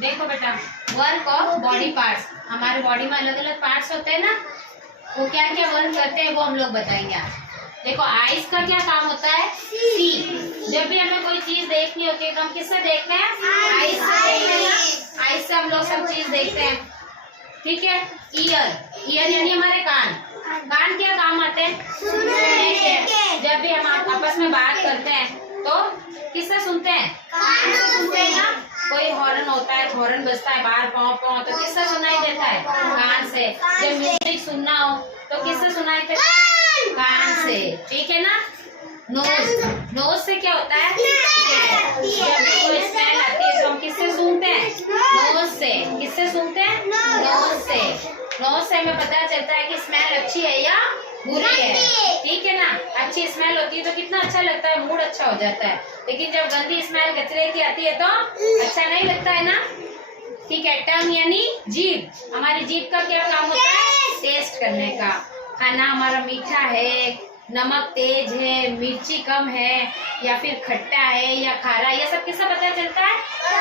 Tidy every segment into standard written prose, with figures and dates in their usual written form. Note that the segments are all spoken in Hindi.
देखो बेटा, वर्क ऑफ बॉडी पार्ट्स, हमारे बॉडी में अलग अलग पार्ट्स होते हैं ना, वो क्या क्या वर्क करते हैं वो हम लोग बताएंगे आज। देखो आईज का क्या काम होता है, सी। जब भी हमें कोई चीज देखनी होती है तो हम किससे देखते हैं, आईज से देखते हैं ना, आईज से हम लोग सब चीज देखते हैं, ठीक है। ईयर, ईयर यानी हमारे कान, कान क्या काम आते हैं, सुनने के। जब भी हम आपस में बात करते हैं तो किससे सुनते हैं, कान से सुनते हैं ना। कोई हॉर्न होता है, हॉर्न बजता है बाहर, पाँव पाँव, तो किससे सुनाई देता है, कान से। जब म्यूजिक सुनना हो तो किससे सुनाई देता है, कान से, ठीक है ना। नोज, नोज से क्या होता है, जब भी कोई स्मेल आती है तो हम किससे सूंघते हैं, नोज से। किससे सूंघते हैं, नोज से। नोज से हमें पता चलता है कि स्मेल अच्छी है या बुरी है, ठीक है ना। अच्छी स्मेल होती है तो कितना अच्छा लगता है, मूड अच्छा हो जाता है। लेकिन जब गंदी स्मेल कचरे की आती है तो अच्छा नहीं लगता है ना, ठीक है। टंग यानी जीभ, हमारी जीभ का क्या काम होता है, टेस्ट करने का। खाना हमारा मीठा है, नमक तेज है, मिर्ची कम है, या फिर खट्टा है या खारा, ये सब किससे पता चलता है,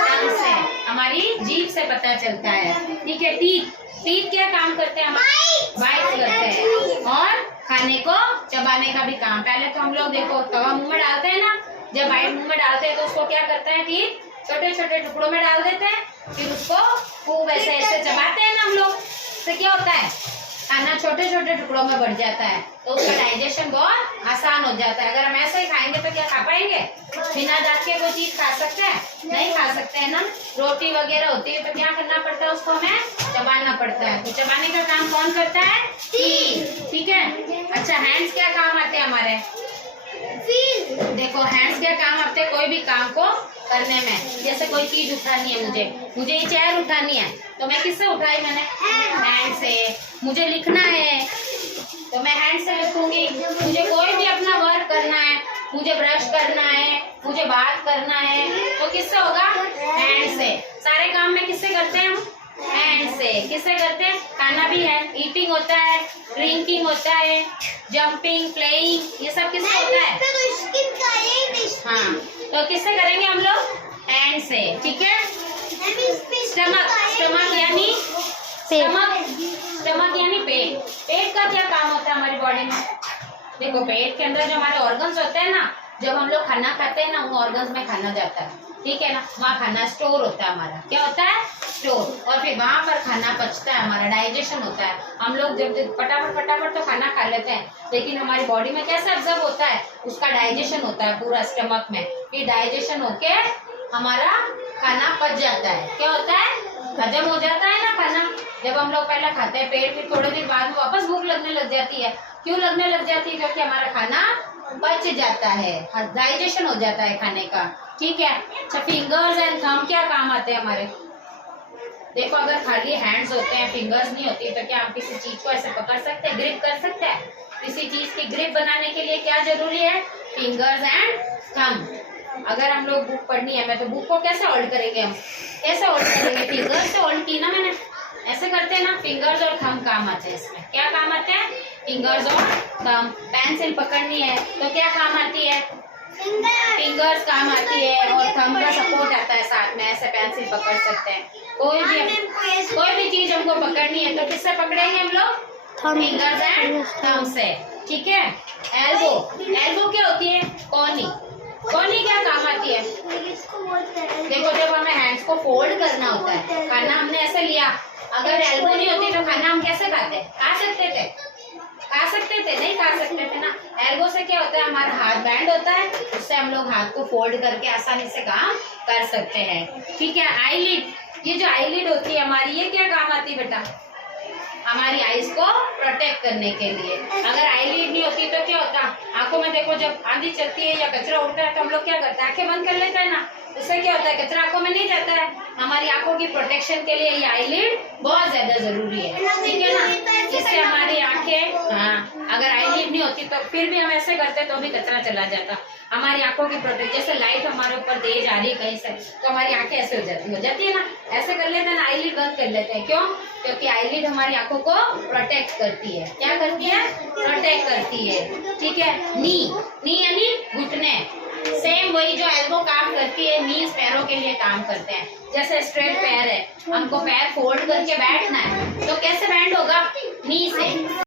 टंग से, हमारी जीभ से पता चलता है, ठीक है। टीथ, टीथ क्या काम करते हैं, बाइट करते हैं और खाने को चबाने का भी काम। पहले तो हम लोग देखो तवा मुंह में डालते हैं ना, जब बाइट मुंह में डालते हैं तो उसको क्या करते हैं, टीथ छोटे छोटे टुकड़ों में डाल देते हैं, फिर उसको खूब ऐसे ऐसे चबाते हैं ना हम लोग। इससे क्या होता है, खाना छोटे छोटे टुकड़ों में बढ़ जाता है, तो उसका डाइजेशन बहुत आसान हो जाता है। अगर हम ऐसे ही खाएंगे तो क्या खा पाएंगे, बिना दांत के कोई चीज खा सकते हैं, नहीं खा सकते हैं ना। रोटी वगैरह होती है तो क्या करना पड़ता है, उसको हमें चबाना पड़ता है। तो चबाने का काम कौन करता है, टीथ, ठीक है। अच्छा, हैंड्स क्या काम आते हैं हमारे, देखो हैंड्स क्या काम आते हैं, कोई भी काम को करने में। जैसे कोई चीज उठानी है, मुझे ये चेयर उठानी है तो मैं किससे उठाई, मैंने हैंड से। मुझे लिखना है तो मैं हैंड से लिखूंगी। मुझे कोई भी अपना वर्क करना है, मुझे ब्रश करना है, मुझे बात करना है, तो किससे होगा, हैंड से। सारे काम में किससे करते हैं हम, हैंड से। किससे करते हैं, खाना भी है, ईटिंग होता है, ड्रिंकिंग होता है, जंपिंग, प्लेइंग, ये सब किससे होता है, हाँ। तो किससे करेंगे हम लोग, हैंड से, ठीक है। स्टमक, स्टमक यानी स्टमक यानी पेट। पेट का क्या काम होता है हमारी बॉडी में, देखो पेट के अंदर जो हमारे ऑर्गन्स होते हैं ना, जब हम लोग खाना खाते हैं ना, उन ऑर्गन्स में खाना जाता है, ठीक है ना। वहाँ खाना स्टोर होता है, हमारा क्या होता है, स्टोर। और फिर वहाँ पर खाना पचता है, हमारा डाइजेशन होता है। हम लोग जब फटाफट फटाफट तो खाना खा लेते हैं, लेकिन हमारी बॉडी में कैसे ऑब्जर्व होता है, उसका डाइजेशन होता है पूरा स्टमक में। फिर डाइजेशन होके हमारा खाना पच जाता है, क्या होता है, हजम हो जाता है ना खाना। जब हम लोग पहले खाते हैं पेट, फिर थोड़े देर बाद में वापस भूख लगने लग जाती है। क्यों लगने लग जाती है, क्योंकि हमारा खाना पच जाता है, डाइजेशन हो जाता है खाने का, ठीक है। अच्छा, फिंगर्स एंड थंब क्या काम आते हैं हमारे, देखो अगर खाली हैंड्स होते हैं, फिंगर्स नहीं होती, तो क्या हम किसी चीज को ऐसे पकड़ सकते हैं, ग्रिप कर सकते हैं। किसी चीज की ग्रिप बनाने के लिए क्या जरूरी है, फिंगर्स एंड थंब। अगर हम लोग बुक पढ़नी है, मैं तो बुक को कैसे होल्ड करेंगे, हम कैसे होल्ड करेंगे, फिंगर्स से होल्ड की ना मैंने, ऐसे करते हैं ना। फिंगर्स और थंब काम आते हैं इसमें, क्या काम आते हैं, फिंगर्स और थंब। पेंसिल पकड़नी है तो क्या काम आती है, फिंगर्स काम आती है, और थंब का सपोर्ट आता है साथ में, ऐसे पेंसिल पकड़ सकते हैं। कोई भी चीज हमको पकड़नी है तो किससे पकड़ेंगे हम लोग, फिंगर्स एंड थंब से, ठीक है। एल्बो, एल्बो क्या होती है, कोनी। कोनी क्या काम आती है, देखो जब हमें हैंड्स को फोल्ड करना होता है, खाना हमने ऐसे लिया, अगर एल्बो नहीं होती तो खाना हम कैसे खाते, खा सकते थे, नहीं खा सकते थे ना। एल्बो से क्या होता है, हमारा हाथ बैंड होता है, उससे हम लोग हाथ को फोल्ड करके आसानी से काम कर सकते हैं, ठीक है। आईलिड, ये जो आईलिड होती है हमारी, ये क्या काम आती है बेटा, हमारी आईज को प्रोटेक्ट करने के लिए। अगर आईलिड नहीं होती तो क्या होता, आंखों में देखो जब आंधी चलती है या कचरा उड़ता है तो हम लोग क्या करते हैं, आंखें बंद कर लेते हैं ना, उससे क्या होता है, कचरा आंखों में नहीं जाता है। हमारी आंखों की प्रोटेक्शन के लिए ये आईलिड बहुत ज्यादा जरूरी है, ठीक है ना। जिससे हमारी आंखें, हाँ, अगर आईलिड नहीं होती तो फिर भी हम ऐसे करते तो भी कचरा चला जाता। हमारी आंखों की प्रोटेक्ट, जैसे लाइट हमारे ऊपर तेज आ रही है कहीं से, तो हमारी आंखें ऐसे हो जाती है ना, ऐसे कर लेते हैं ना, आईलिड बंद कर लेते हैं। क्यों, क्योंकि आईलिड हमारी आंखों को प्रोटेक्ट करती है। क्या करती है, प्रोटेक्ट करती है, ठीक है। नी, नी यानी घुटने, सेम वही जो एल्बो काम करती है, नीज पैरों के लिए काम करते हैं। जैसे स्ट्रेट पैर है, हमको पैर फोल्ड करके बैठना है, तो कैसे बैंड होगा? नी से।